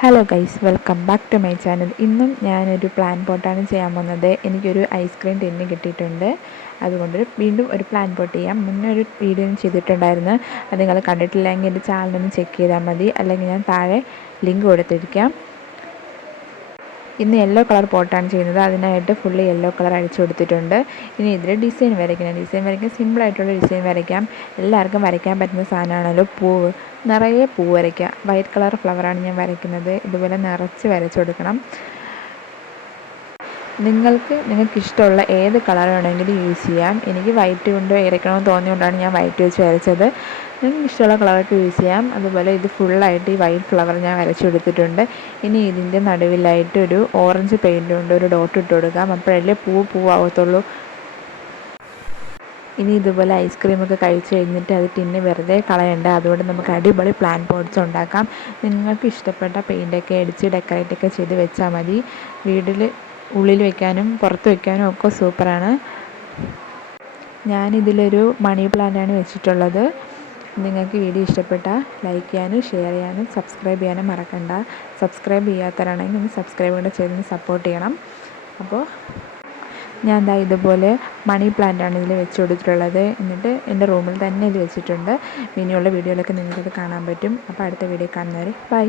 Hello guys, welcome back to my channel. ഇന്നും ഞാനൊരു plan പോട്ടാണ് ചെയ്യാൻ പോകുന്നത്. എനിക്കൊരു ഐസ്ക്രീം ടിന്ന് കിട്ടിയിട്ടുണ്ട്. അതുകൊണ്ട് വീണ്ടും ഒരു പ്ലാൻ പോട്ട് ചെയ്യാം. മുന്നേ ഒരു വീഡിയോ ചെയ്തിട്ടുണ്ടായിരുന്നു. അത് നിങ്ങൾ കണ്ടിട്ടില്ലെങ്കിൽ എൻ്റെ ചാനലൊന്ന് ചെക്ക് ചെയ്താൽ മതി, അല്ലെങ്കിൽ ഞാൻ താഴെ ലിങ്ക് കൊടുത്തിരിക്കാം. ഇന്ന് യെല്ലോ കളർ പോട്ടാണ് ചെയ്യുന്നത്. അതിനായിട്ട് ഫുള്ള് യെല്ലോ കളർ അടിച്ചു കൊടുത്തിട്ടുണ്ട്. ഇനി ഇതിൽ ഡിസൈൻ വരയ്ക്കാൻ സിമ്പിളായിട്ടുള്ള ഡിസൈൻ വരയ്ക്കാം. എല്ലാവർക്കും വരയ്ക്കാൻ പറ്റുന്ന സാധനമാണല്ലോ പൂവ്. നിറയെ പൂവ് വരയ്ക്കുക. വൈറ്റ് കളർ ഫ്ലവറാണ് ഞാൻ വരയ്ക്കുന്നത്. ഇതുപോലെ നിറച്ച് വരച്ചു കൊടുക്കണം. നിങ്ങൾക്ക് ഇഷ്ടമുള്ള ഏത് കളർ വേണമെങ്കിലും യൂസ് ചെയ്യാം. എനിക്ക് വൈറ്റ് കൊണ്ട് വരയ്ക്കണമെന്ന് തോന്നിയുകൊണ്ടാണ് ഞാൻ വൈറ്റ് വെച്ച് വരച്ചത്. നിങ്ങൾക്ക് ഇഷ്ടമുള്ള കളറൊക്കെ യൂസ് ചെയ്യാം. അതുപോലെ ഇത് ഫുള്ളായിട്ട് ഈ വൈറ്റ് ഫ്ലവർ ഞാൻ വരച്ചെടുത്തിട്ടുണ്ട്. ഇനി ഇതിൻ്റെ നടുവിലായിട്ട് ഒരു ഓറഞ്ച് പെയിൻറ് കൊണ്ട് ഒരു ഡോട്ട് ഇട്ട് കൊടുക്കാം. അപ്പോഴല്ലേ പൂവാകത്തുള്ളൂ. ഇനി ഇതുപോലെ ഐസ്ക്രീമൊക്കെ കഴിച്ച് കഴിഞ്ഞിട്ട് അത് ടിന്ന് വെറുതെ കളയണ്ട. അതുകൊണ്ട് നമുക്ക് അടിപൊളി പ്ലാൻ പോട്ട്സ് ഉണ്ടാക്കാം. നിങ്ങൾക്ക് ഇഷ്ടപ്പെട്ട പെയിൻ്റൊക്കെ അടിച്ച് ഡെക്കറേറ്റൊക്കെ ചെയ്ത് വെച്ചാൽ മതി. വീട്ടിൽ ഉള്ളിൽ വയ്ക്കാനും പുറത്ത് വയ്ക്കാനും ഒക്കെ സൂപ്പറാണ്. ഞാനിതിലൊരു മണി പ്ലാന്റാണ് വെച്ചിട്ടുള്ളത്. നിങ്ങൾക്ക് വീഡിയോ ഇഷ്ടപ്പെട്ടാൽ ലൈക്ക് ചെയ്യാനും ഷെയർ ചെയ്യാനും സബ്സ്ക്രൈബ് ചെയ്യാനും മറക്കണ്ട. സബ്സ്ക്രൈബ് ചെയ്യാത്തവരാണെങ്കിൽ ഒന്ന് സബ്സ്ക്രൈബ് കൂടെ ചെയ്തൊന്ന് സപ്പോർട്ട് ചെയ്യണം. അപ്പോൾ ഞാൻ ദാ ഇതുപോലെ മണി പ്ലാന്റാണ് ഇതിൽ വെച്ച് കൊടുത്തിട്ടുള്ളത്. എന്നിട്ട് എൻ്റെ റൂമിൽ തന്നെ ഇത് വെച്ചിട്ടുണ്ട്. ഇനിയുള്ള വീഡിയോയിലൊക്കെ നിങ്ങൾക്കത് കാണാൻ പറ്റും. അപ്പോൾ അടുത്ത വീഡിയോ കാണുന്നവരെ ബൈ.